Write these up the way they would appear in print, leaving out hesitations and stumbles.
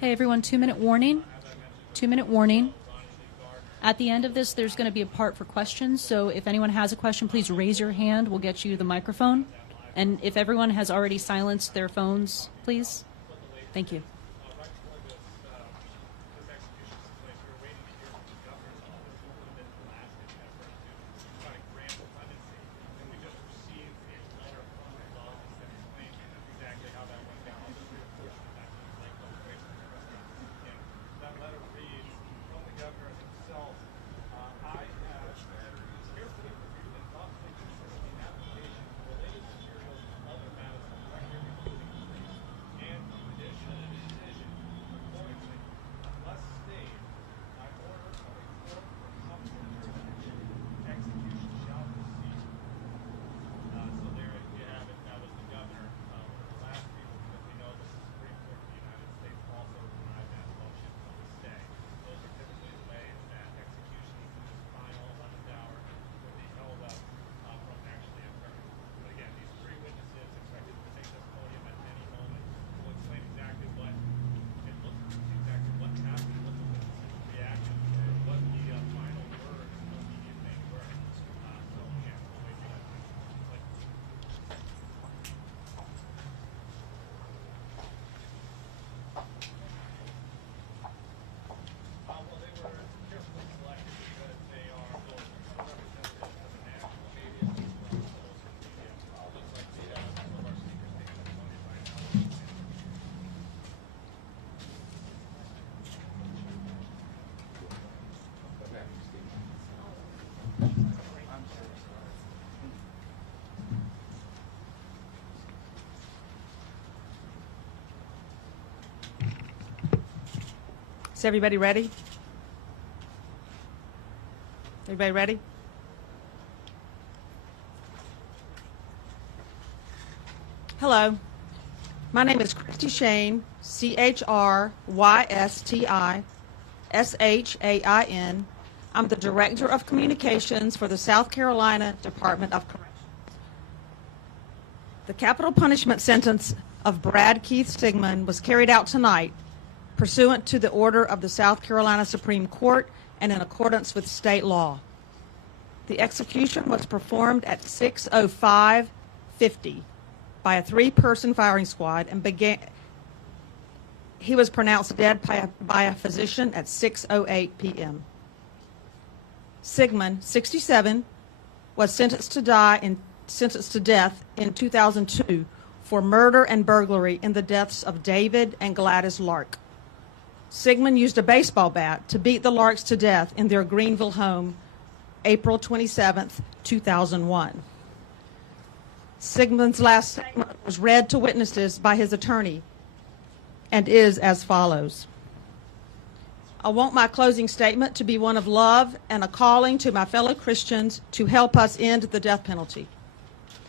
Hey everyone, 2-minute warning. 2-minute warning. At the end of this, there's going to be a part for questions. So if anyone has a question, please raise your hand. We'll get you the microphone. And if everyone has already silenced their phones, please. Thank you. Is everybody ready? Everybody ready? Hello. My name is Christy Shane, CHRYSTISHAIN. I'm the Director of Communications for the South Carolina Department of Corrections. The capital punishment sentence of Brad Keith Sigmund was carried out tonight pursuant to the order of the South Carolina Supreme Court and in accordance with state law. The execution was performed at 6:05:50 by a 3-person firing squad and he was pronounced dead by a physician at 6:08 p.m. Sigmund, 67, was sentenced to death in 2002 for murder and burglary in the deaths of David and Gladys Lark. Sigmund used a baseball bat to beat the Larks to death in their Greenville home, April 27, 2001. Sigmund's last statement was read to witnesses by his attorney. and is as follows. I want my closing statement to be one of love and a calling to my fellow Christians to help us end the death penalty.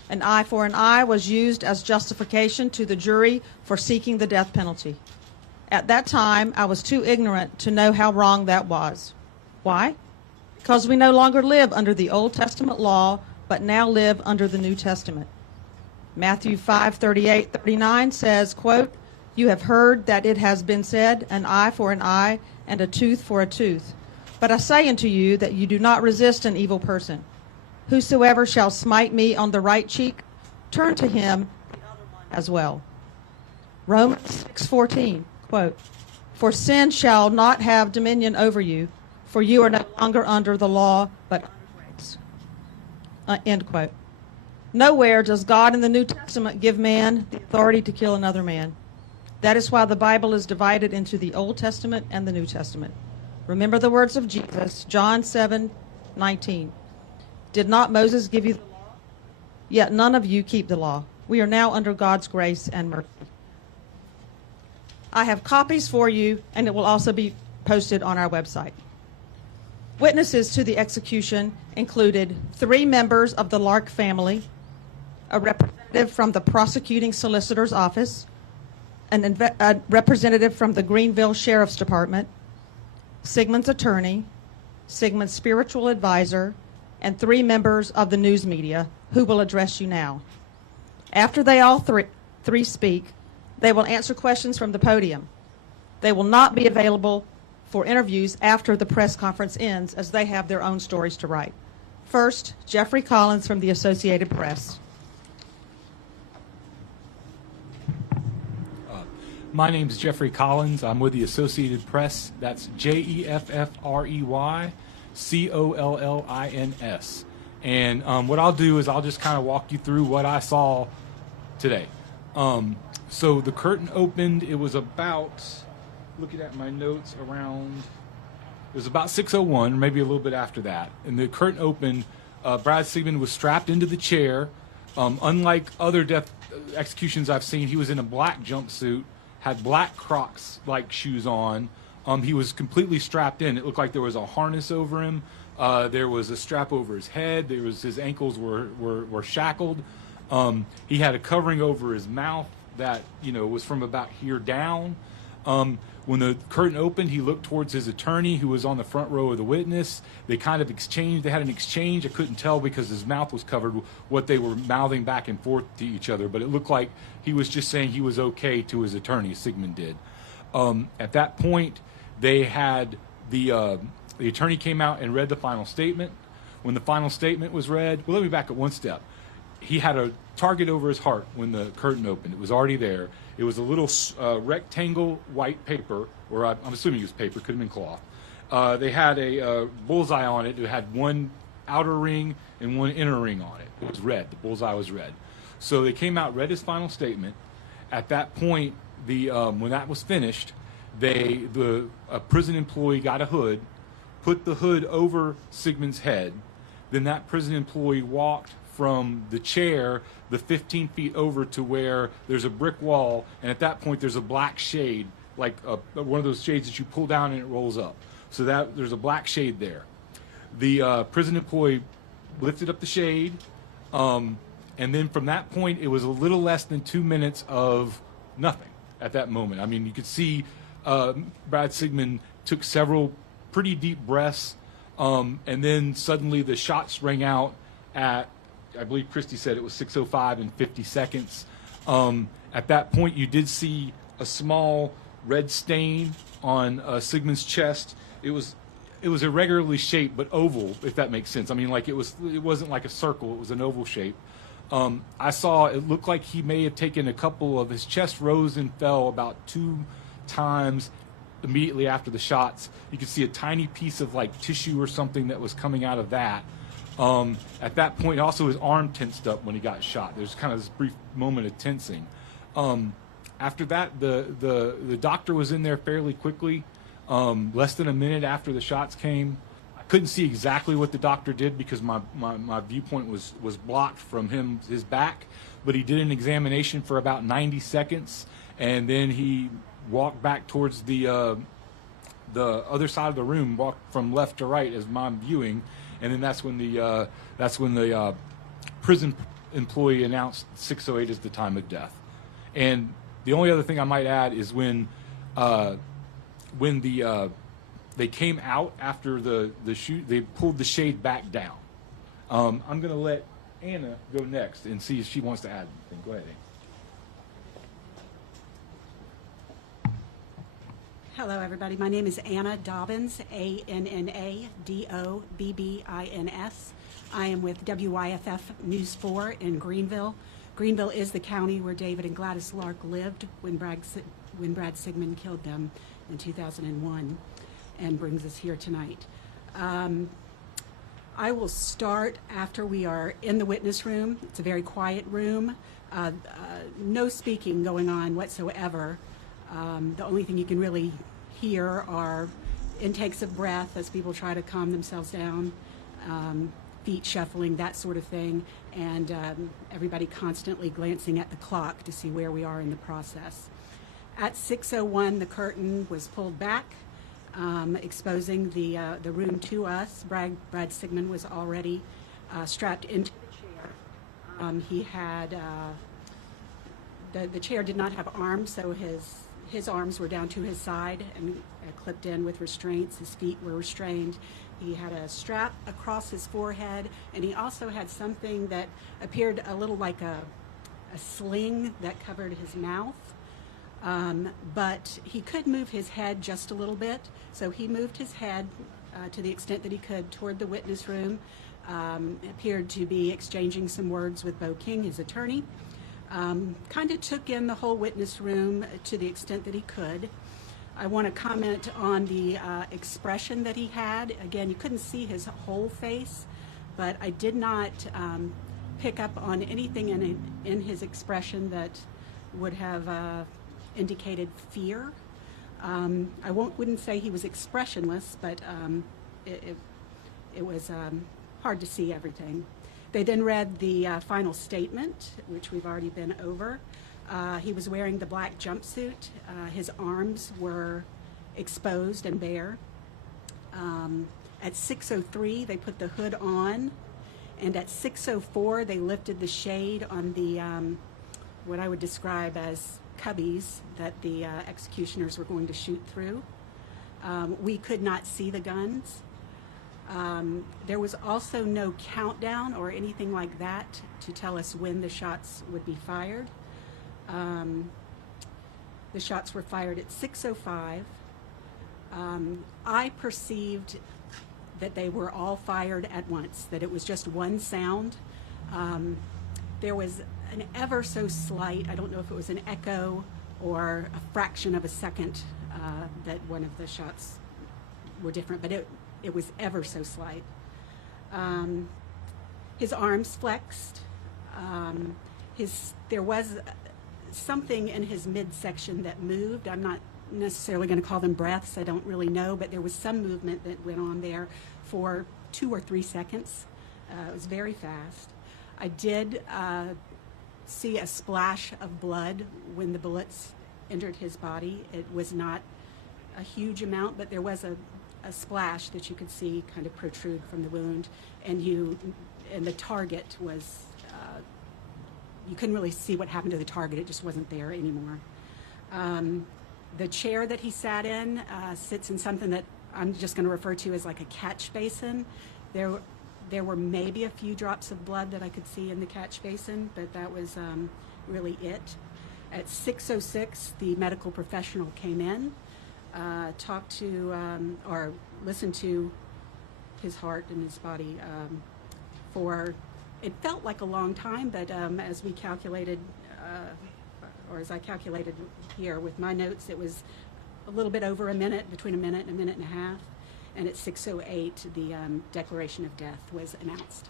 An eye for an eye was used as justification to the jury for seeking the death penalty. At that time, I was too ignorant to know how wrong that was. Why? Because we no longer live under the Old Testament law, but now live under the New Testament. Matthew 5:38-39 says, quote, "You have heard that it has been said, an eye for an eye and a tooth for a tooth. But I say unto you that you do not resist an evil person. Whosoever shall smite me on the right cheek, turn to him the other one as well." Romans 6:14, quote, "For sin shall not have dominion over you, for you are no longer under the law, but under grace." End quote. Nowhere does God in the New Testament give man the authority to kill another man. That is why the Bible is divided into the Old Testament and the New Testament. Remember the words of Jesus, John 7:19. "Did not Moses give you the law? Yet none of you keep the law. We are now under God's grace and mercy." I have copies for you, and it will also be posted on our website. Witnesses to the execution included 3 members of the Lark family, a representative from the prosecuting solicitor's office, a representative from the Greenville Sheriff's Department, Sigmund's attorney, Sigmund's spiritual advisor, and 3 members of the news media who will address you now. After they all three speak, they will answer questions from the podium. They will not be available for interviews after the press conference ends, as they have their own stories to write. First, Jeffrey Collins from the Associated Press. My name is Jeffrey Collins. I'm with the Associated Press. That's JEFFREYCOLLINS. And what I'll do is I'll just kind of walk you through what I saw today. So the curtain opened. It was about, looking at my notes, it was about 6:01, maybe a little bit after that. And the curtain opened. Brad Sigmund was strapped into the chair. Unlike other death executions I've seen, he was in a black jumpsuit, had black Crocs-like shoes on. He was completely strapped in. It looked like there was a harness over him. There was a strap over his head. His ankles were shackled. He had a covering over his mouth that was from about here down. When the curtain opened, he looked towards his attorney, who was on the front row of the witness. They kind of exchanged. They had an exchange. I couldn't tell because his mouth was covered what they were mouthing back and forth to each other, but it looked like he was just saying he was okay to his attorney, Sigmund did. At that point, they had the attorney came out and read the final statement. When the final statement was read, well, let me back up one step. He had a target over his heart when the curtain opened. It was already there. It was a little rectangle white paper, or I'm assuming it was paper, could have been cloth. They had a bullseye on it. It had one outer ring and one inner ring on it. It was red. The bullseye was red. So they came out, read his final statement. At that point, when that was finished, a prison employee got a hood, put the hood over Sigmund's head. Then that prison employee walked from the chair the 15 feet over to where there's a brick wall, and at that point there's a black shade, like one of those shades that you pull down and it rolls up. So that there's a black shade there. The prison employee lifted up the shade, and then from that point it was a little less than 2 minutes of nothing at that moment. I mean, you could see Brad Sigmund took several pretty deep breaths, and then suddenly the shots rang out at, I believe Christy said it was 6:05 and 50 seconds. At that point, you did see a small red stain on Sigmund's chest. It was irregularly shaped, but oval, if that makes sense. I mean, like it wasn't like a circle; it was an oval shape. I saw it looked like he may have taken a couple of his chest rose and fell about 2 times immediately after the shots. You could see a tiny piece of like tissue or something that was coming out of that. At that point, also his arm tensed up when he got shot. There's kind of this brief moment of tensing. After that, the doctor was in there fairly quickly, less than a minute after the shots came. I couldn't see exactly what the doctor did because my viewpoint was blocked from his back, but he did an examination for about 90 seconds, and then he walked back towards the other side of the room, walked from left to right as I'm viewing, and then that's when the prison employee announced 6:08 as the time of death. And the only other thing I might add is when they came out after the shoot, they pulled the shade back down. I'm going to let Anna go next and see if she wants to add anything. Go ahead, Anna. Hello, everybody. My name is Anna Dobbins, ANNA DOBBINS. I am with WYFF News 4 in Greenville. Greenville is the county where David and Gladys Lark lived when Brad Sigmund killed them in 2001, and brings us here tonight. I will start after we are in the witness room. It's a very quiet room. No speaking going on whatsoever. The only thing you can really hear are intakes of breath as people try to calm themselves down, feet shuffling, that sort of thing, and everybody constantly glancing at the clock to see where we are in the process. At 6:01, the curtain was pulled back, exposing the room to us. Brad Sigmund was already strapped into the chair. He had the chair did not have arms, so his arms were down to his side and clipped in with restraints. His feet were restrained. He had a strap across his forehead, and he also had something that appeared a little like a sling that covered his mouth. But he could move his head just a little bit, so he moved his head to the extent that he could toward the witness room, appeared to be exchanging some words with Bo King, his attorney. Kind of took in the whole witness room to the extent that he could. I want to comment on the expression that he had. Again, you couldn't see his whole face, but I did not pick up on anything in his expression that would have indicated fear. I wouldn't say he was expressionless, but it was hard to see everything. They then read the final statement, which we've already been over. He was wearing the black jumpsuit. His arms were exposed and bare. At 6:03, they put the hood on, and at 6:04, they lifted the shade on the what I would describe as cubbies that the executioners were going to shoot through. We could not see the guns. There was also no countdown or anything like that to tell us when the shots would be fired. The shots were fired at 6:05. I perceived that they were all fired at once, that it was just one sound. There was an ever so slight, I don't know if it was an echo or a fraction of a second that one of the shots were different, but it was ever so slight. His arms flexed. There was something in his midsection that moved. I'm not necessarily going to call them breaths. I don't really know, but there was some movement that went on there for 2 or 3 seconds. It was very fast. I did see a splash of blood when the bullets entered his body. It was not a huge amount, but there was a splash that you could see kind of protrude from the wound, and the target was you couldn't really see what happened to the target. It just wasn't there anymore. The chair that he sat in sits in something that I'm just going to refer to as like a catch basin. There were maybe a few drops of blood that I could see in the catch basin, but that was really it. At 6:06, the medical professional came in, talked to or listened to his heart and his body for, it felt like a long time, but as we calculated, or as I calculated here with my notes, it was a little bit over a minute, between a minute and a half. And at 6:08, the declaration of death was announced.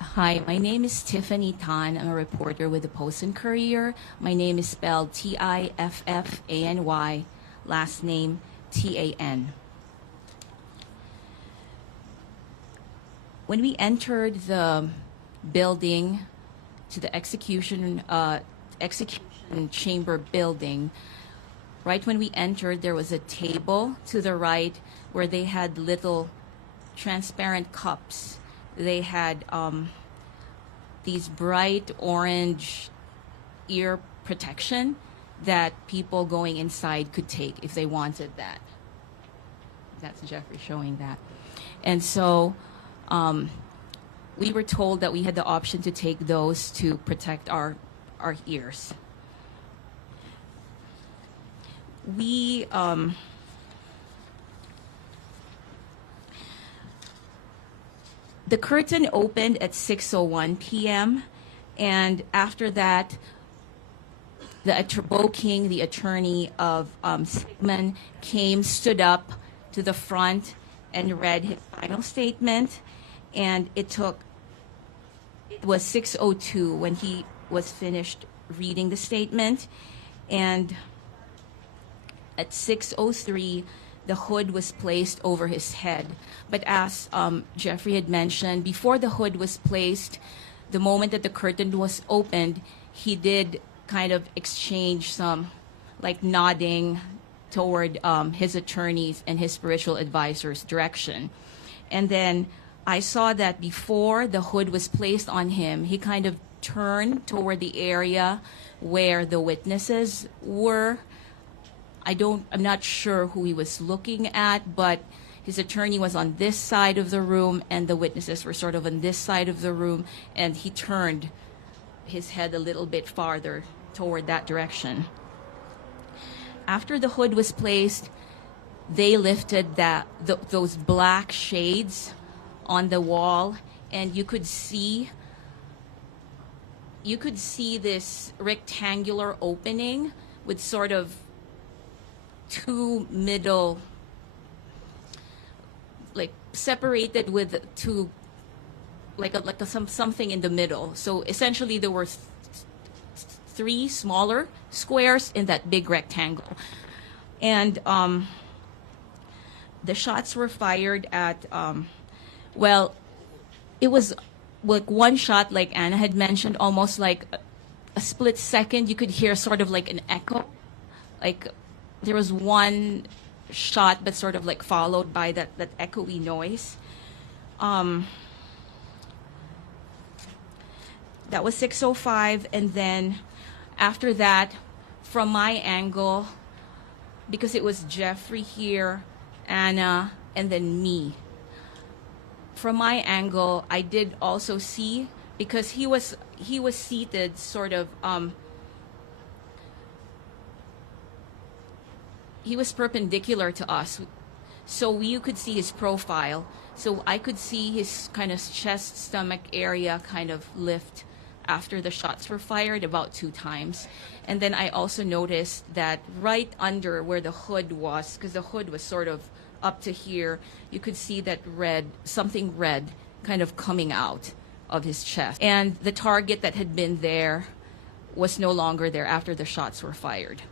Hi, my name is Tiffany Tan. I'm a reporter with the Post and Courier. My name is spelled Tiffany, last name Tan. when we entered the building to the execution chamber building, right when we entered, there was a table to the right where they had little transparent cups. They had these bright orange ear protection that people going inside could take if they wanted that. That's Jeffrey showing that. And so we were told that we had the option to take those to protect our ears. We the curtain opened at 6:01 p.m. and after that, Bo King, the attorney of Sigmund, stood up to the front and read his final statement. And it was 6:02 when he was finished reading the statement. And at 6:03, the hood was placed over his head. But as Jeffrey had mentioned, before the hood was placed, the moment that the curtain was opened, he did kind of exchange some like nodding toward his attorneys and his spiritual advisor's direction. And then I saw that before the hood was placed on him, he kind of turned toward the area where the witnesses were. I'm not sure who he was looking at, but his attorney was on this side of the room and the witnesses were sort of on this side of the room, and he turned his head a little bit farther toward that direction. After the hood was placed, they lifted those black shades on the wall, and you could see this rectangular opening with sort of two middle, like separated with two, something in the middle. So essentially there were three smaller squares in that big rectangle. And the shots were fired at, it was like one shot, like Anna had mentioned, almost like a split second. You could hear sort of like an echo. Like there was one shot, but sort of like followed by that echoey noise. That was 6:05, and then after that, from my angle, because it was Jeffrey here, Anna, and then me. From my angle, I did also see, because he was seated sort of, he was perpendicular to us, so you could see his profile. So I could see his kind of chest, stomach area kind of lift after the shots were fired about 2 times. And then I also noticed that right under where the hood was, because the hood was sort of up to here, you could see that something red kind of coming out of his chest. And the target that had been there was no longer there after the shots were fired.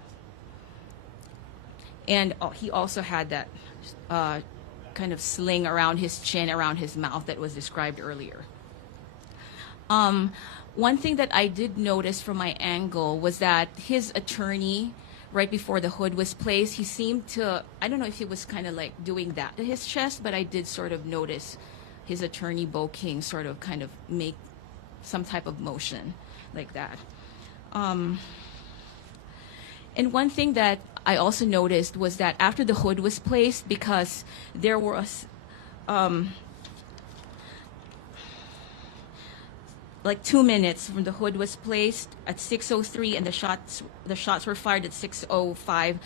And he also had that kind of sling around his chin, around his mouth that was described earlier. One thing that I did notice from my angle was that his attorney, right before the hood was placed, he seemed to, I don't know if he was kind of like doing that to his chest, but I did sort of notice his attorney, Bo King, sort of kind of make some type of motion like that. And one thing that I also noticed was that after the hood was placed, because there was like 2 minutes from the hood was placed at 6:03, and the shots were fired at 6:05.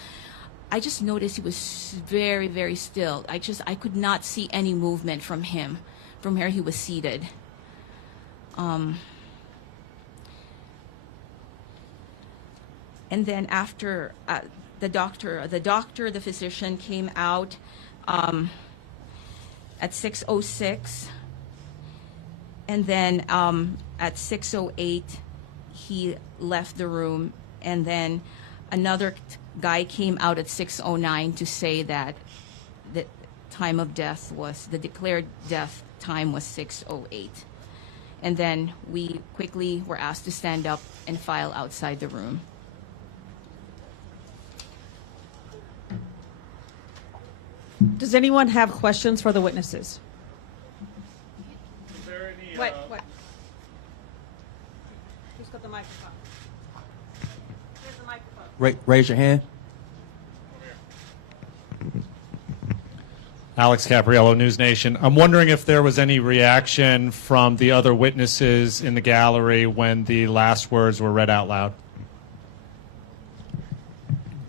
I just noticed he was very, very still. I could not see any movement from him, from where he was seated. And then after the physician came out at 6:06. And then at 6:08, he left the room. And then another guy came out at 6:09 to say that time of death was, the declared death time was 6:08. And then we quickly were asked to stand up and file outside the room. Does anyone have questions for the witnesses? Is there any, What? Who's got the microphone? Here's the microphone. Raise your hand. Alex Capriello, News Nation. I'm wondering if there was any reaction from the other witnesses in the gallery when the last words were read out loud.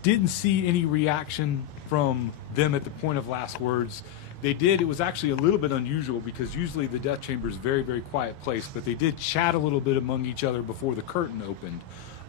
Didn't see any reaction from them at the point of last words. They did. It was actually a little bit unusual because usually the death chamber is a very, very quiet place, but they did chat a little bit among each other before the curtain opened.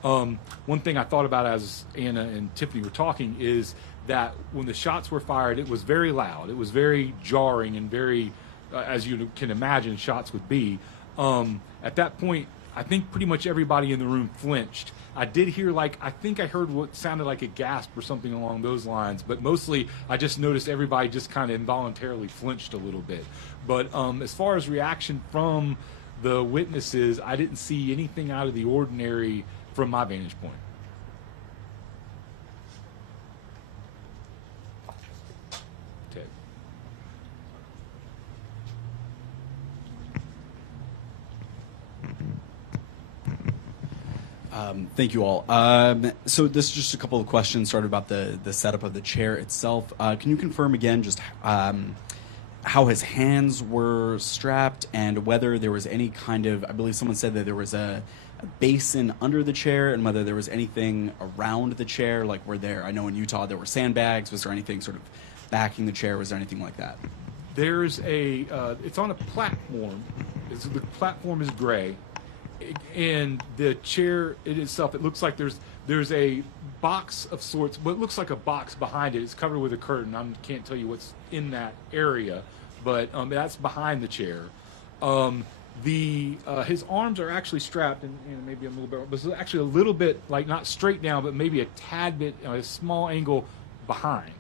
One thing I thought about as Anna and Tiffany were talking is that when the shots were fired, it was very loud. It was very jarring and very, as you can imagine, shots would be. At that point, I think pretty much everybody in the room flinched. I did hear, I think I heard what sounded like a gasp or something along those lines, but mostly I just noticed everybody just kind of involuntarily flinched a little bit. But as far as reaction from the witnesses, I didn't see anything out of the ordinary from my vantage point. Ted. Thank you all. So this is just a couple of questions sort of about the setup of the chair itself. Can you confirm again just how his hands were strapped and whether there was any kind of, I believe someone said that there was a basin under the chair and whether there was anything around the chair, like were there, I know in Utah there were sandbags, was there anything sort of backing the chair, was there anything like that? There's a, it's on a platform. The platform is gray. And the chair itself, it looks like there's a box of sorts, what looks like a box behind it. It's covered with a curtain. I can't tell you what's in that area, but that's behind the chair. His arms are actually strapped, and maybe a little bit, but it's actually a little bit, like not straight down, but maybe a tad bit, a small angle behind.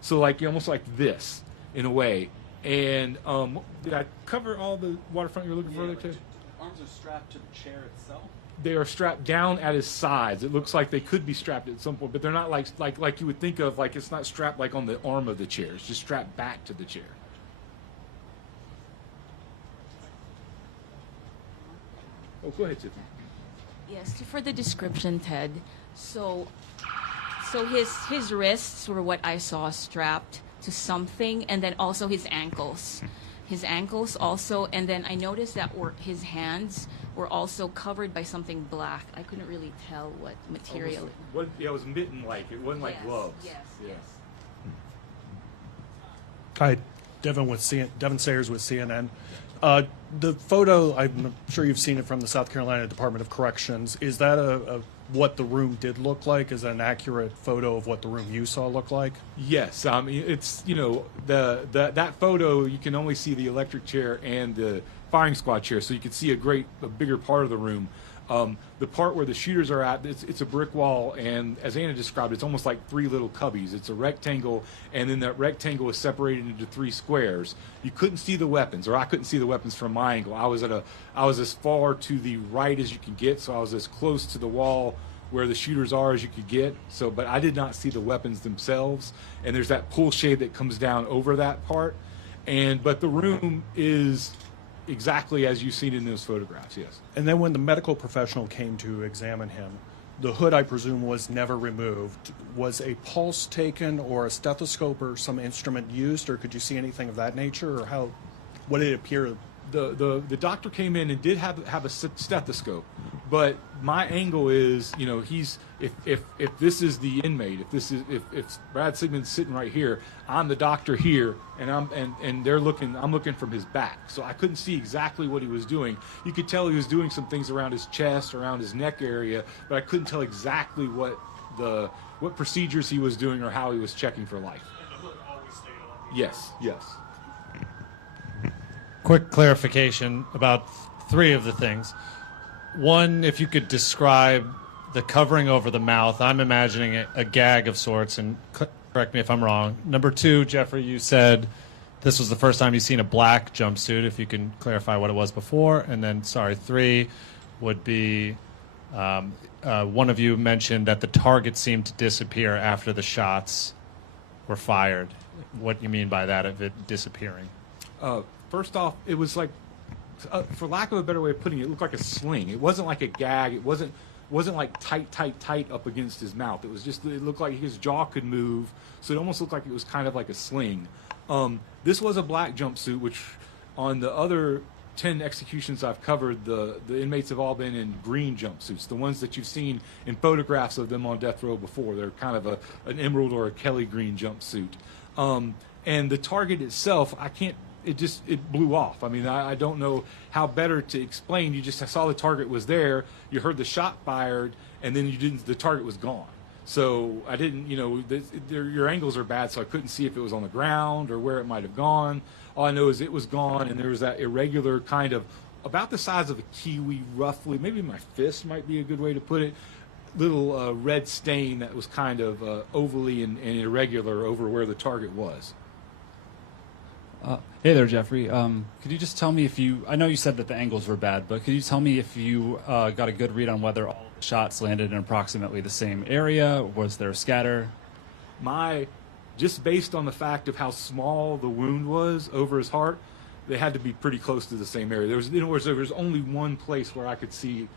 So almost like this, in a way. And did I cover all the waterfront you're looking for there, too? Arms are strapped to the chair itself? They are strapped down at his sides. It looks like they could be strapped at some point, but they're not like you would think of, like it's not strapped like on the arm of the chair. It's just strapped back to the chair. Oh, go ahead, Tiffany. Yes, for the description, Ted. So his wrists were what I saw strapped to something, and then also his ankles. His ankles also, and then I noticed that his hands were also covered by something black. I couldn't really tell what material. It was mitten-like. It wasn't like gloves. Yes. Hi, Devin Sayers with CNN. The photo, I'm sure you've seen it from the South Carolina Department of Corrections. Is that what the room did look like? Is that an accurate photo of what the room you saw look like? Yes, it's that photo you can only see the electric chair and the firing squad chair, so you can see a bigger part of the room. The part where the shooters are at, it's a brick wall, and as Anna described, it's almost like three little cubbies. It's a rectangle, and then that rectangle is separated into three squares. You couldn't see the weapons, or I couldn't see the weapons from my angle. I was as far to the right as you could get, so I was as close to the wall where the shooters are as you could get. But I did not see the weapons themselves, and there's that pull shade that comes down over that part. But the room is exactly as you've seen in those photographs, yes. And then when the medical professional came to examine him, the hood, I presume, was never removed. Was a pulse taken or a stethoscope or some instrument used, or could you see anything of that nature, or what did it appear? The doctor came in and did have a stethoscope, but my angle is, if this is the inmate, if Brad Sigmund's sitting right here, I'm the doctor here, and I'm looking from his back, so I couldn't see exactly what he was doing. You could tell he was doing some things around his chest, around his neck area, but I couldn't tell exactly what procedures he was doing or how he was checking for life. And the hood always stayed on? Yes. Quick clarification about three of the things. One, if you could describe the covering over the mouth. I'm imagining a gag of sorts, and correct me if I'm wrong. Number two, Jeffrey, you said this was the first time you've seen a black jumpsuit, if you can clarify what it was before. And then, sorry, 3 would be one of you mentioned that the target seemed to disappear after the shots were fired. What do you mean by that, of it disappearing? First off, it was like, for lack of a better way of putting it, it looked like a sling. It wasn't like a gag. It wasn't like tight up against his mouth. It was just, it looked like his jaw could move, so it almost looked like it was kind of like a sling. This was a black jumpsuit, which on the other 10 executions I've covered, the inmates have all been in green jumpsuits, the ones that you've seen in photographs of them on death row before. They're kind of an emerald or a Kelly green jumpsuit. And the target itself, it blew off. I mean, I don't know how better to explain. I saw the target was there, you heard the shot fired, and then the target was gone. So I didn't, your angles are bad, so I couldn't see if it was on the ground or where it might have gone. All I know is it was gone, and there was that irregular kind of, about the size of a kiwi, roughly, maybe my fist might be a good way to put it, little red stain that was kind of ovally and irregular over where the target was. Hey there, Jeffrey. Could you just tell me I know you said that the angles were bad, but could you tell me if you got a good read on whether all the shots landed in approximately the same area? Was there a scatter? Just based on the fact of how small the wound was over his heart, they had to be pretty close to the same area. There was only one place where I could see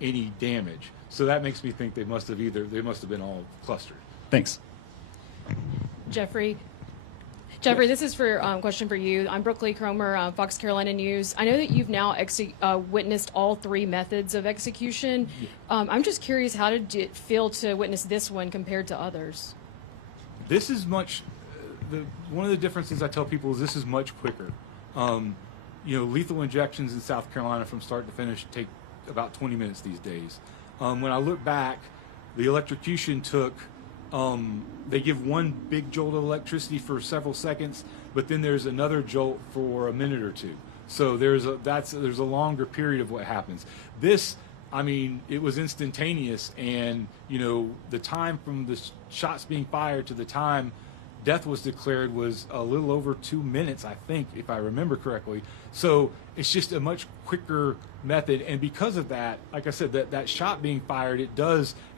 any damage. So that makes me think they must have been all clustered. Thanks. Jeffrey, this is for question for you. I'm Brooke Lee Cromer, Fox Carolina News. I know that you've now witnessed all 3 methods of execution. I'm just curious, how did it feel to witness this one compared to others? This is much. One of the differences I tell people is this is much quicker. Lethal injections in South Carolina from start to finish take about 20 minutes these days. When I look back, the electrocution took. They give one big jolt of electricity for several seconds, but then there's another jolt for a minute or two. So there's a longer period of what happens. This, I mean, it was instantaneous, and the time from the shots being fired to the time death was declared was a little over 2 minutes, I think, if I remember correctly. So it's just a much quicker method, and because of that, like I said, that shot being fired,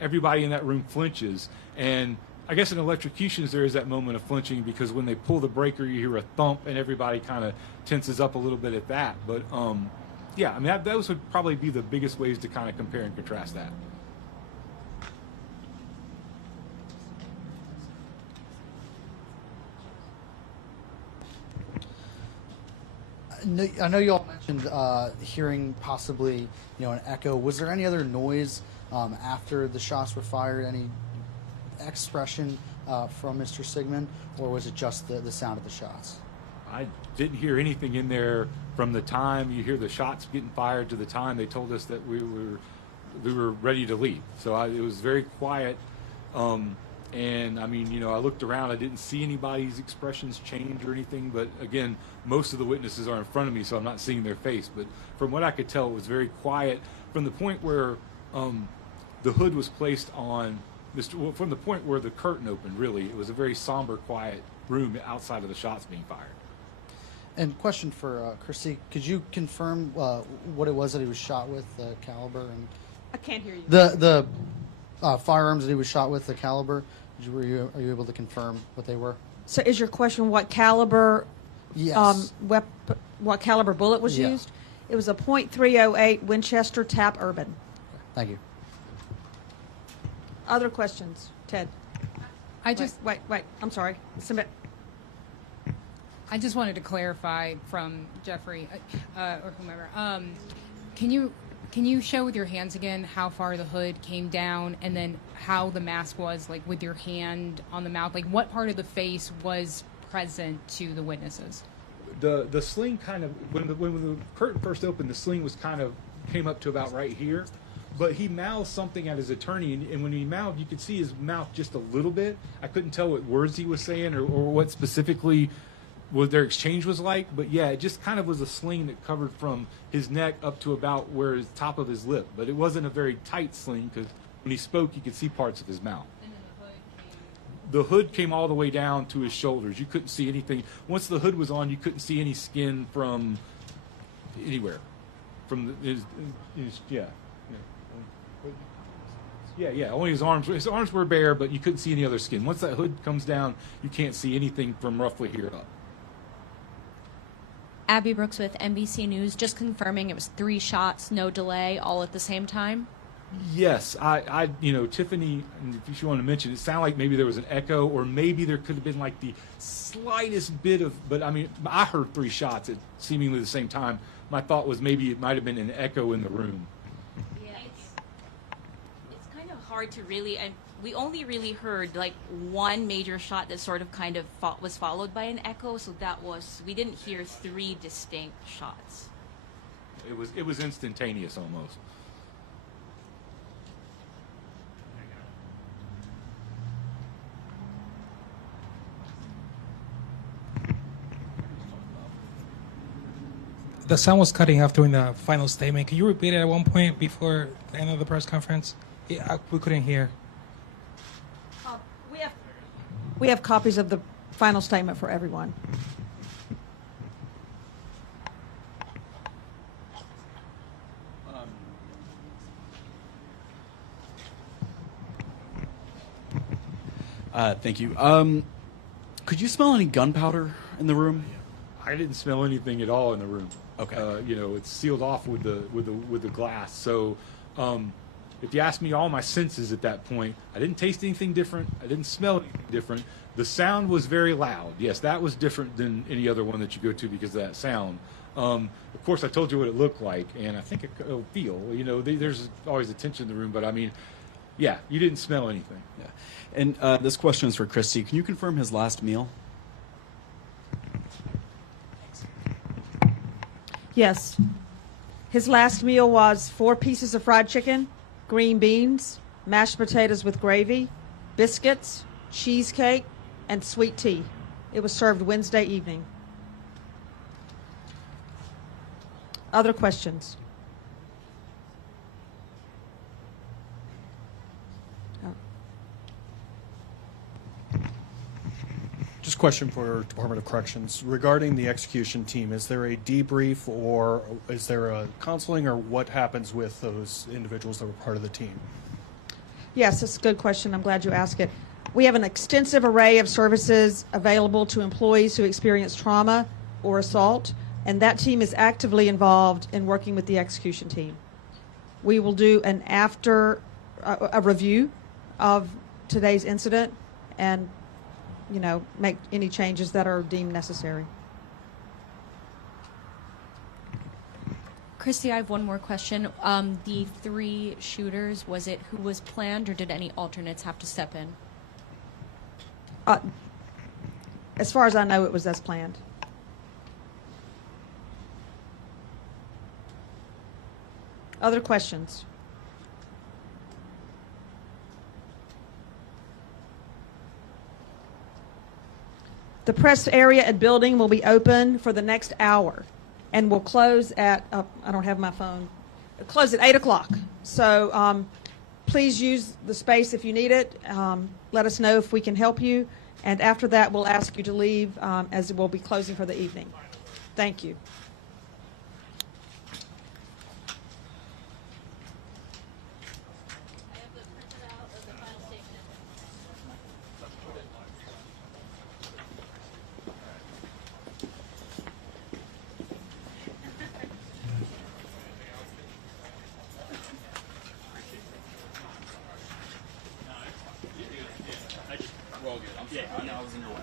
everybody in that room flinches. And I guess in electrocutions there is that moment of flinching, because when they pull the breaker you hear a thump and everybody kind of tenses up a little bit at that. But yeah, I mean, those would probably be the biggest ways to kind of compare and contrast that. I know you all mentioned hearing possibly, an echo. Was there any other noise after the shots were fired? Any expression from Mr. Sigmund, or was it just the sound of the shots? I didn't hear anything in there from the time you hear the shots getting fired to the time they told us that we were ready to leave. So it was very quiet. And I mean, I looked around, I didn't see anybody's expressions change or anything, but again, most of the witnesses are in front of me, so I'm not seeing their face. But from what I could tell, it was very quiet from the point where the hood was placed on from the point where the curtain opened, really. It was a very somber, quiet room outside of the shots being fired. And question for Christy, could you confirm what it was that he was shot with, the caliber? And I can't hear you. The firearms that he was shot with, the caliber, are you able to confirm what they were? So is your question what caliber? Yes. What caliber bullet was used? It was a .308 Winchester Tap Urban. Thank you. Other questions, Ted? Wait. I'm sorry. Submit. I just wanted to clarify from Jeffrey or whomever. Can you show with your hands again how far the hood came down, and then how the mask was, like with your hand on the mouth? Like what part of the face was present to the witnesses? The sling kind of, when the curtain first opened, the sling was came up to about right here. But he mouthed something at his attorney, and when he mouthed, you could see his mouth just a little bit. I couldn't tell what words he was saying or what specifically what their exchange was like. But yeah, it just kind of was a sling that covered from his neck up to about where his top of his lip. But it wasn't a very tight sling, because when he spoke, you could see parts of his mouth. And then the hood came the hood came all the way down to his shoulders. You couldn't see anything. Once the hood was on, you couldn't see any skin from anywhere. From only his arms. His arms were bare, but you couldn't see any other skin. Once that hood comes down, you can't see anything from roughly here up. Abby Brooks with NBC News, just confirming it was 3 shots, no delay, all at the same time. Yes, I Tiffany, if you want to mention, it sounded like maybe there was an echo, or maybe there could have been like the slightest bit of, but I mean, I heard 3 shots at seemingly the same time. My thought was maybe it might have been an echo in the room. Yeah, it's kind of hard to really, and we only really heard like one major shot that sort of kind of was followed by an echo, so we didn't hear 3 distinct shots. It was instantaneous almost. The sound was cutting off during the final statement. Can you repeat it at one point before the end of the press conference? Yeah, we couldn't hear. We have copies of the final statement for everyone. Thank you. Could you smell any gunpowder in the room? I didn't smell anything at all in the room. Okay. It's sealed off with the glass. So, if you ask me all my senses at that point, I didn't taste anything different. I didn't smell anything different. The sound was very loud. Yes, that was different than any other one that you go to because of that sound. Of course, I told you what it looked like, and I think it'll feel. There's always a tension in the room, but I mean, yeah, you didn't smell anything. Yeah. And this question is for Christy. Can you confirm his last meal? Yes. His last meal was 4 pieces of fried chicken, green beans, mashed potatoes with gravy, biscuits, cheesecake, and sweet tea. It was served Wednesday evening. Other questions? Just a question for Department of Corrections. Regarding the execution team, is there a debrief or is there a counseling or what happens with those individuals that were part of the team? Yes, that's a good question. I'm glad you asked it. We have an extensive array of services available to employees who experience trauma or assault, and that team is actively involved in working with the execution team. We will do an a review of today's incident and make any changes that are deemed necessary. Christy, I have one more question. The 3 shooters, was it who was planned, or did any alternates have to step in? As far as I know, it was as planned. Other questions? The press area and building will be open for the next hour, and will close at, I don't have my phone, close at 8 o'clock. So please use the space if you need it. Let us know if we can help you. And after that, we'll ask you to leave as we'll be closing for the evening. Thank you. Yeah, I was in the way.